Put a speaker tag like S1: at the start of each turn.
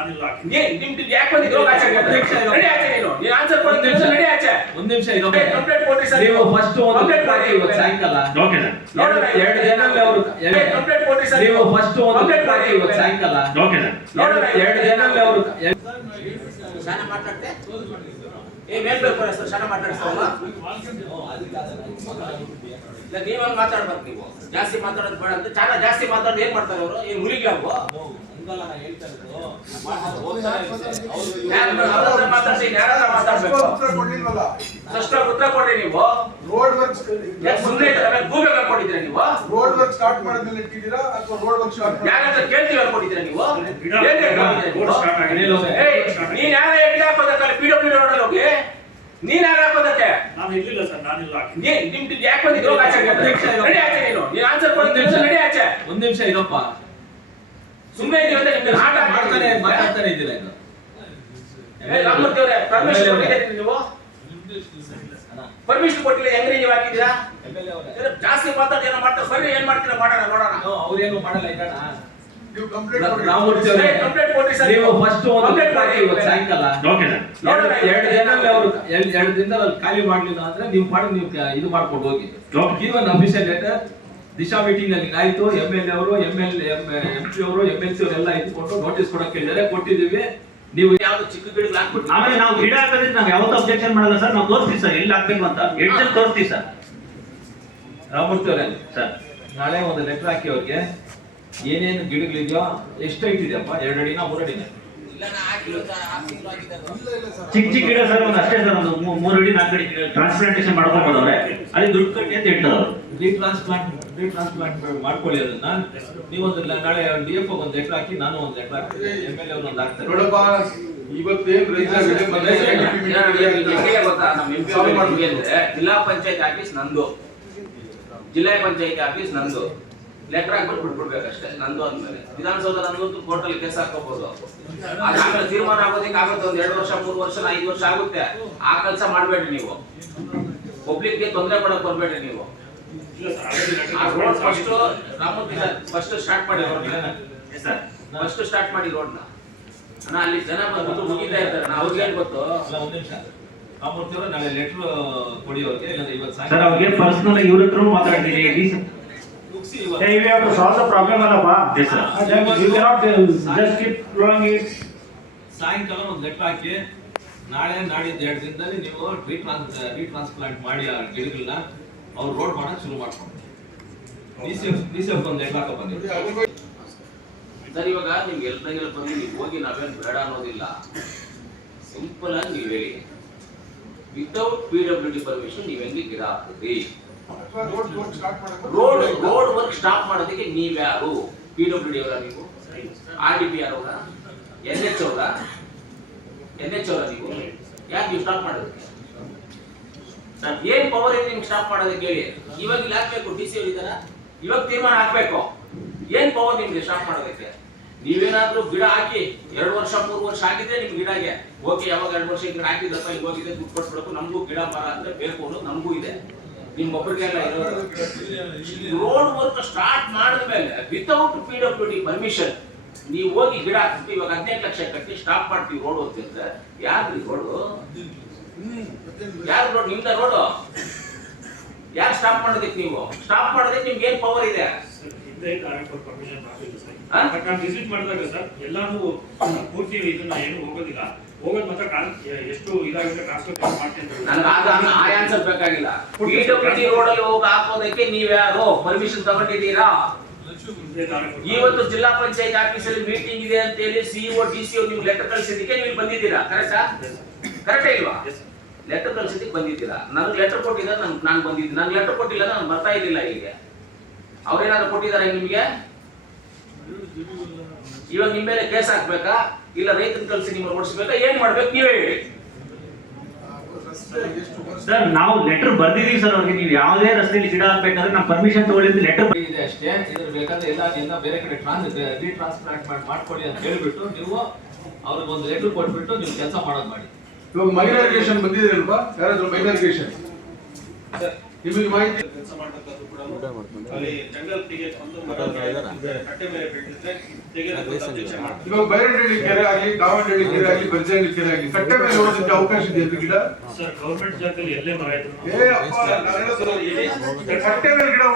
S1: ಒಂದ್ ನಿಮಿಷ ಇರು.
S2: ನಡಿ ಆಚೆ ನೀನು. ನೀನು ಆನ್ಸರ್ ಕೊಡಿ
S1: ಒಂದ್ ನಿಮಿಷ.
S2: ನಡಿ ಆಚೆ.
S1: ಒಂದ್ ನಿಮಿಷ ಇದು
S2: ಕಂಪ್ಲೇಂಟ್ ಕೊಡ್ರಿ ಸರ್
S1: ನೀವು ಫಸ್ಟ್ ಒಂದು ಹಾಕಿ ಇವತ್ತು ಸಾಯಂಕಾಲ. ಎರಡು ಜನರಲ್ಲಿ ಅವರು ನೀವು ಫಸ್ಟ್ ಒಂದು ಹಾಕಿ ಇವತ್ತು ಸಾಯಂಕಾಲ. ಎರಡು ಜನರಲ್ಲಿ ಅವರು
S2: ಮಾತಾಡ್ತೆ ಏ ಮೇಲ್ಬೇಕು ಸರ್ ಶಾನ ಮಾತಾಡ್ತಾವಲ್ಲ ಇಲ್ಲ ನೀವಾಗ ನೀವು. ಜಾಸ್ತಿ ಮಾತಾಡೋದು ಬೇಡ ಅಂತ. ಚಾನ ಜಾಸ್ತಿ ಮಾತಾಡೋದು ಏನ್ ಮಾಡ್ತಾರೆ ಅವರು? ಏನ್ ಹುಲಿಗೆ ಅವು ಯಾರು ಮಾತಾಡ್ತೀನಿ ಯಾರಾದ್ರೂ ಮಾತಾಡ್ಬೇಕು.
S3: ಉತ್ತರ
S2: ಕೊಡ್ರಿ ನೀವು.
S3: ರೋಡ್ ವರ್ಕ್
S2: ಸುಮ್ಮನೆ ಹಾಕೊಂಡಿದ್ದೀರಾ ನೀವು?
S3: ರೋಡ್ ವರ್ಕ್ ಸ್ಟಾರ್ಟ್ ಮಾಡಿದ್ಮೇಲೆ ಇಟ್ಟಿದ್ದೀರಾ ಅಥವಾ ರೋಡ್ ವರ್ಕ್ ಸ್ಟಾರ್ಟ್
S2: ಕೇಳ್ತೀವಿ ನೀವು?
S4: ನೀನ್
S2: ಏನ್ ಹೇಳ್ಕೊಂಡಿದ್ದೀರಾ
S4: ರೋಡ್
S2: ನೀವು?
S4: ಸ್ಟಾರ್ಟ್ ಆಗಿದೆ
S2: ಏಯ್, ನೀನ್ ಯಾರ ಗಿಡ ಹಾಕೋದಕ್ಕಲ್ಲ ಪಿ ಡಬ್ಲ್ಯೂ ರೋಡಲ್ಲಿ ಹೋಗಿ ನೀನ್ ಯಾರು ಹಾಕೋದಕ್ಕೆ
S4: ನಾನು ಇರ್ಲಿಲ್ಲ ಸರ್ ನಾನಿಲ್ಲ
S2: ನೀ ನಿಮ್ದು ಯಾಕೆ ಬಂದಿದ್ರು? ಆಚೆ. ನಡಿ ಆಚೆ ನೀನು. ನೀನ್ ಆನ್ಸರ್ ಕೊಡಿ
S1: ಒಂದ್ ನಿಮಿಷ.
S2: ನಡಿ ಆಚೆ.
S1: ಒಂದ್ ನಿಮಿಷ ಇರಪ್ಪ.
S2: ಸುಮ್ಮನೆ ಇದೀವಿ ಅಂತ ನಿಮ್ಗೆ ಆಟ
S1: ಮಾಡ್ತಾನೆ ಮಾತಾಡ್ತಾನೆ ಇದ್ದೀರಾ ಇದು
S2: ರಾಮಮೂರ್ತಿ ಅವರೇ. ಪರ್ಮಿಷನ್ ಕೊಟ್ಟಿದ್ದೀರಿ ನೀವು? ಪರ್ಮಿಷನ್ ಕೊಟ್ಟಿಲ್ಲ ಹೆಂಗ್ರಿ ನೀವು ಹಾಕಿದ್ದೀರಾ? ಜಾಸ್ತಿ ಮಾತಾಡಿ ಏನೋ ಮಾಡ್ತಾರೆ ಸರಿ ಏನ್ ಮಾಡ್ತೀರಾ? ಮಾಡೋಣ ನೋಡೋಣ.
S1: ಅವ್ರೇನು ಮಾಡಲ್ಲ ಇದ್ದಾಣ
S3: ನೀವು ಕಂಪ್ಲೇಂಟ್
S1: ರಾಮಮೂರ್ತಿ ಅವರೇ
S2: ಏ, ಕಂಪ್ಲೇಂಟ್ ಕೊಡಿ ಸರ್
S1: ನೀವು ಫಸ್ಟ್ ಒಂದು
S2: ಕಂಪ್ಲೇಂಟ್
S1: ಲೆಟರ್ ಹಾಕಿ ಇವತ್ತು ಸಾಯಂಕಾಲ.
S4: ಓಕೆ ಸರ್
S1: ಎರಡು ಜನರಲ್ಲಿ ಅವರು ಎರಡು ಎರಡು ದಿನದಲ್ಲಿ ಅಲ್ಲಿ ಖಾಲಿ ಮಾಡಲಿಲ್ಲ ಅಂದ್ರೆ ನೀವು ಮಾಡಿ ನೀವು ಇದು ಮಾಡ್ಕೊಂಡು ಹೋಗಿ.
S4: Okay.
S1: Given official letter Disha ಮೀಟಿಂಗ್ನಲ್ಲಿ ಆಯ್ತು. ಎಂ ಎಲ್ ಅವರು ಎಂ ಎಲ್ ಎಂ ಪಿ ಅವರು ಎಂ ಎಲ್ ಸಿ ಅವರೆಲ್ಲ ಕೊಟ್ಟು ನೋಟಿಸ್ ಕೊಡಕ್ಕೆ ಹೇಳಿದ್ದಾರೆ. ಕೊಟ್ಟಿದ್ದೀವಿ. ನೀವು
S2: ಯಾವ್ದು ಚಿಕ್ಕ ಗಿಡಗಳು ಹಾಕ್ಬಿಟ್ಟು
S5: ಆಮೇಲೆ ನಾವು ಗಿಡ ಹಾಕೋದಕ್ಕೆ ನಾವು ಯಾವತ್ತೂ ಅಬ್ಜೆಕ್ಷನ್ ಮಾಡಲ್ಲ ಸರ್. ನಾವು ತೋರಿಸ್ತೀವಿ ಸರ್. ಎಲ್ಲಿ ಹಾಕ್ಬೇಕು ಅಂತ. ಎಡ್ಜಲ್ಲಿ ತೋರಿಸ್ತೀವಿ ಸರ್.
S1: ರಾಮೂರ್ತಿ ಅವರೇ.
S5: ಸರ್.
S1: ನಾಳೆ ಒಂದು ಲೆಟರ್ ಹಾಕಿ ಅವ್ರಿಗೆ. ಏನೇನು ಗಿಡಗಳಿದೆಯೋ ಎಷ್ಟು ಹೈಟ್ ಇದೆಯಪ್ಪ? ಎರಡು ಅಡಿನ ಮೂರು ಅಡಿನ?
S5: ಚಿಕ್ಕ ಚಿಕ್ಕ ಗಿಡ ಸರ್. ಒಂದು ಅಷ್ಟೇ ಸರ್ ಒಂದು ಮೂ- ಮೂರು ಅಡಿ ನಾಲ್ಕು ಅಡಿ ಟ್ರಾನ್ಸ್ಪ್ಲಾಂಟೇಶನ್ ಮಾಡ್ಕೊಬೋದು ಅವ್ರೆ ಅಲ್ಲಿ ದುಡ್ಡು ಕಟ್ಟಿ ಅಂತ ಹೇಳ್ತಾರೆ ಅವರು.
S1: ರೀಟ್ರಾನ್ಸ್ಪ್ಲಾಂಟ್ ರೀಟ್ರಾನ್ಸ್ಪ್ಲಾಂಟ್ ಮಾಡ್ಕೊಳ್ಳಿ ಅದನ್ನ. ನೀವೊಂದು ನಾಳೆ ಡಿ ಎಫ್ ಒಂದು ಲೆಟರ್ ಹಾಕಿ ನಾನು ಒಂದು ಲೆಟರ್ ಹಾಕ್ತೀನಿ. ಎಂ ಎಲ್ ಎ ಒಂದು ಹಾಕ್ತಾರೆ.
S3: ನೋಡಪ್ಪ ಇವತ್ತೇನ್ ರೈತ ಬೆಳೆ ಬಂದ್ರೆ
S2: ಹೆಂಗೆ ಗೊತ್ತಾ ನಮ್ಮ MP ಅವ್ರು ಅಂದ್ರೆ ಜಿಲ್ಲಾ ಪಂಚಾಯತ್ ಆಫೀಸ್ ನಂದು. ಜಿಲ್ಲಾ ಪಂಚಾಯತ್ ಆಫೀಸ್ ನಂದು. ಲೆಟರ್ ಹಾಕ್ಬಿಟ್ಟು ಬಿಟ್ಬಿಡ್ಬೇಕಷ್ಟೇ ನಂದು ಅಂದ್ಮೇಲೆ. ವಿಧಾನಸೌಧ ನಂದು ಕೋರ್ಟಲ್ಲಿ ಕೇಸ್ ಹಾಕೋಬಹುದು ಆಮೇಲೆ ತೀರ್ಮಾನ ಆಗೋದಕ್ಕೆ ಆಗುತ್ತೆ ಒಂದ್ ಎರಡು ವರ್ಷ ಮೂರು ವರ್ಷ ಐದು ವರ್ಷ ಆಗುತ್ತೆ. ಆ ಕೆಲಸ ಮಾಡಬೇಡ್ರಿ ನೀವು. ಪಬ್ಲಿಕ್ಗೆ ತೊಂದರೆ ಕೊಡಕ್ ಬರ್ಬೇಡ್ರಿ ನೀವು. Road first Ramamurthy first start ಮಾಡಿ
S5: ಸರ್
S2: ಫಸ್ಟ್ ಸ್ಟಾರ್ಟ್ ಮಾಡಿ ರೋಡ್ನ ಅಣ್ಣ ಅಲ್ಲಿ ಜನ ಬಂದು ಮುಗಿತಾ ಇರ್ತಾರೆ. ನಾ ಅವ್ರಿಗೆ ಏನ್ ಗೊತ್ತು?
S1: ಅಲ್ಲ ಒಂದು ನಿಮಿಷ. ರಾಮಮೂರ್ತಿ ಅವರು ನಾಳೆ ಲೆಟರ್ ಕೊಡಿ ಅವ್ರಿಗೆ ಇಲ್ಲಾಂದ್ರೆ ಇವತ್ತು
S5: ಸರ್ ಅವ್ರಿಗೆ ಪರ್ಸನಲ್ ಇವ್ರ ಹತ್ರ ಮಾತಾಡ್ತೀನಿ.
S6: Hey, we have to solve the problem, Alappa.
S5: Yes, sir.
S6: Then you cannot uh, just keep blowing it.
S1: ಸಾಯಂಕಾಲ ಒಂದು ಲೆಕ್ಕ ಹಾಕಿ ನಾಳೆ ನಾಡಿದ್ದು ಎರಡು ದಿನದಲ್ಲಿ ನೀವು ರೀಟ್ರಾನ್ಸ್ ರೀಟ್ರಾನ್ಸ್ಪ್ಲಾಂಟ್ ಮಾಡಿ ಆ ಗಿಡಗಳನ್ನ ಅವ್ರು ರೋಡ್ ಮಾಡೋಕೆ ಶುರು ಮಾಡ್ಕೊಂಡು D C F D C F ಒಂದು ಲೆಕ್ಕ ಹಾಕೋ ಬಂದಿರಿ
S2: ಸರ್ ಇವಾಗ ನಿಮ್ಗೆ ಎಲ್ಪಂಗೆಲ್ಲ ಬಂದು ನೀವು ಹೋಗಿ ನಾವೇನು ಬೇಡ ಅನ್ನೋದಿಲ್ಲ ಸಿಂಪಲ್ ಆಗಿ ನೀವು ಹೇಳಿ without P W D permission ನೀವು ಹೆಂಗೆ ಗಿಡ ಹಾಕ್ತೀರಿ
S3: ರೋಡ್
S2: ರೋಡ್ ವರ್ಕ್ ಸ್ಟಾಪ್ ಮಾಡೋದಕ್ಕೆ ನೀವ್ಯಾರು? ಪಿ ಡಬ್ಲ್ಯೂ ಡಿ ಅವರ ನೀವು? ಆರ್ ಡಿ ಪಿ ಅವರ? ಎನ್ ಎಚ್ ಅವರ? ಎನ್ ಎಚ್ ಅವರ ನೀವು? ಯಾಕೆ ನೀವು ಸ್ಟಾಪ್ ಮಾಡೋದಕ್ಕೆ? ಸರ್, ಏನ್ ಪವರ್ ಇದೆ ನಿಮ್ಗೆ ಸ್ಟಾಪ್ ಮಾಡೋದಕ್ಕೆ ಹೇಳಿ. ಇವಾಗ ಇಲ್ಲಿ ಹಾಕ್ಬೇಕು ಡಿ ಸಿ ಅವ್ರು ಇವಾಗ ತೀರ್ಮಾನ ಹಾಕ್ಬೇಕು. ಏನ್ ಪವರ್ ನಿಮ್ಗೆ ಸ್ಟಾಪ್ ಮಾಡೋದಕ್ಕೆ? ನೀವೇನಾದ್ರೂ ಗಿಡ ಹಾಕಿ, ಎರಡು ವರ್ಷ, ಮೂರು ವರ್ಷ ಆಗಿದ್ರೆ ನಿಮ್ ಗಿಡಗೆ ಓಕೆ ಯಾವಾಗ ಎರಡು ವರ್ಷ ಗಿಡ ಹಾಕಿದ್ರಪ್ಪ ಈಗ ಹೋಗಿದೆ ದುಡ್ಡು ಕೊಟ್ಬಿಡಬೇಕು ನಮಗೂ ಗಿಡ ಮರ ಅಂದ್ರೆ ಬೇಕು ಅನ್ನೋದು ನಮಗೂ ಇದೆ. ನಿಮ್ ಒಬ್ಬರಿಗೆಲ್ಲ ಇರೋದು ರೋಡ್ ವರ್ಕ್ ಸ್ಟಾರ್ಟ್ ಮಾಡಿದ್ಮೇಲೆ without P W D permission ನೀವು ಹೋಗಿ ಗಿಡ ಹಾಕ್ತಿವಿ ಇವಾಗ ಹದಿನೆಂಟು ಲಕ್ಷ ಕಟ್ಟಿ ಸ್ಟಾಪ್ ಮಾಡ್ತೀವಿ ರೋಡ್ ಅಂತ. ಯಾರ್ದ್ರಿ ರೋಡು ಯಾರು ರೋಡ್ ನಿಮ್ದ ರೋಡು ಯಾರು ಸ್ಟಾಪ್ ಮಾಡೋದಕ್ಕೆ ನೀವು? ಸ್ಟಾಪ್ ಮಾಡೋದಕ್ಕೆ ನಿಮ್ಗೆ ಏನ್ ಪವರ್ ಇದೆ?
S4: ಹಿಂದೆ ಡೈರೆಕ್ಟ್ ಪರ್ಮಿಷನ್ ಆಗಿಲ್ಲ ಸರ್.
S2: ಹಾ?
S4: ಬಟ್ ನಾನು ವಿಸಿಟ್ ಮಾಡಿದಾಗ ಸರ್ ಎಲ್ಲಾನು ಪೂರ್ತಿ ಇದನ್ನ ಏನು ಹೋಗೋದಿಲ್ಲ. ಹೋಗೋದ್ ಮಾತ್ರ ಎಷ್ಟು ಇದಾಗುತ್ತೆ ಟ್ರಾನ್ಸ್ಫರ್ ಮಾಡ್ತೀನಿ
S2: ನನಗೆ ಆಗ ಆ ಆನ್ಸರ್ ಬೇಕಾಗಿಲ್ಲ. ಪಿ ರೋಡ್ ಅಲ್ಲಿ ಹೋಗಿ ಹಾಕೋದಕ್ಕೆ ನೀವ್ಯಾರು ಪರ್ಮಿಷನ್ ತಗೊಂಡಿದ್ದೀರಾ? ಇವತ್ತು ಜಿಲ್ಲಾ ಪಂಚಾಯತ್ ಆಫೀಸಲ್ಲಿ ಮೀಟಿಂಗ್ ಇದೆ ಅಂತ ಹೇಳಿ ಸಿಇಒ ಡಿ ಸಿ ನೀವು ಲೆಟರ್ ಕಳಿಸಿದ್ದಕ್ಕೆ ನೀವು ಬಂದಿದ್ದೀರಾ? ಕರೆಕ್ಟಾ ಕರೆಕ್ಟ್ ಇಲ್ವಾ ಲೆಟರ್ ಕಳಿಸಿದ್ದಕ್ಕೆ ಬಂದಿದ್ದೀರಾ? ನನಗೆ ಲೆಟರ್ ಕೊಟ್ಟಿದ್ರೆ ನನ್ ನಾನು ಬಂದಿದ್ದೀನಿ ನನಗೆ ಲೆಟರ್ ಕೊಟ್ಟಿಲ್ಲ ನಾನು ಬರ್ತಾ ಇದ್ದಿಲ್ಲ ಇಲ್ಲಿಗೆ ಅವ್ರೇನಾದ್ರು ಕೊಟ್ಟಿದ್ದಾರೆ ನಿಮಗೆ? ಇವಾಗ ನಿಮ್ಮ ಮೇಲೆ ಕೇಸ್ ಹಾಕ್ಬೇಕಾ? ಇಲ್ಲ ರೈತನ ಕಲ್ಸಿ ನಿಮ್ಮನ್ನು ಓಡಿಸ್ಬೇಕಾ? ಏನ್ ಮಾಡ್ಬೇಕು ನೀವೇ ಹೇಳಿ.
S5: ಸರ್ ನಾವು ಲೆಟರ್ ಬರ್ದಿದೀವಿ ಸರ್ ಅವ್ರಿಗೆ. ನೀವು ಯಾವುದೇ ರಸ್ತೆಯಲ್ಲಿ ಗಿಡ ಹಾಕ್ಬೇಕಾದ್ರೆ ನಮ್ಮ ಪರ್ಮಿಷನ್ ತಗೊಳ್ಳಿ ಲೆಟರ್
S1: ಇದೆ ಅಷ್ಟೇ. ಇದ್ರ ಬೇಕಾದ್ರೆ ಎಲ್ಲ ಎಲ್ಲ ಬೇರೆ ಕಡೆ ಟ್ರಾನ್ಸ್ ರೀಟ್ರಾನ್ಸ್ಪ್ಲಾಂಟ್ ಮಾಡಿ ಮಾಡ್ಕೊಳ್ಳಿ ಅಂತ ಹೇಳ್ಬಿಟ್ಟು ನೀವು ಅವ್ರಿಗೆ ಒಂದು ಲೆಟರ್ ಕೊಟ್ಬಿಟ್ಟು ನೀವು ಕೆಲಸ ಮಾಡೋದು ಮಾಡಿ.
S3: ಇವಾಗ ಮೈನರ್ಗೇಷನ್ ಬಂದಿದೆ ಅಲ್ವಾ? ಯಾರಾದ್ರೂ ಮೈನರ್ಗೇಷನ್? ನಿಮಗೆ ಮಾಹಿತಿ
S1: ಕೆಲಸ ಕೂಡ
S7: ಅಲ್ಲಿ ಜಂಗಲ್ ಕಟ್ಟೆ ಮೇಲೆ.
S3: ಇವಾಗ ಬೈರಹಳ್ಳಿ ಕೆರೆ ಆಗಲಿ ದಾವಣಹಳ್ಳಿ ಕೆರೆ ಆಗಲಿ ಬರ್ಜಹಳ್ಳಿ ಕೆರೆ ಆಗಲಿ ಕಟ್ಟೆ ಮೇಲೆ ನೋಡೋದಕ್ಕೆ ಅವಕಾಶ ಇದೆ ಅದು ಗಿಡ?
S4: ಸರ್ ಗೌರ್ಮೆಂಟ್ ಜಾಗದಲ್ಲಿ ಎಲ್ಲೇ ಮರ ಇದ್ರು?
S3: ಕಟ್ಟೆ ಮೇಲೆ ಗಿಡ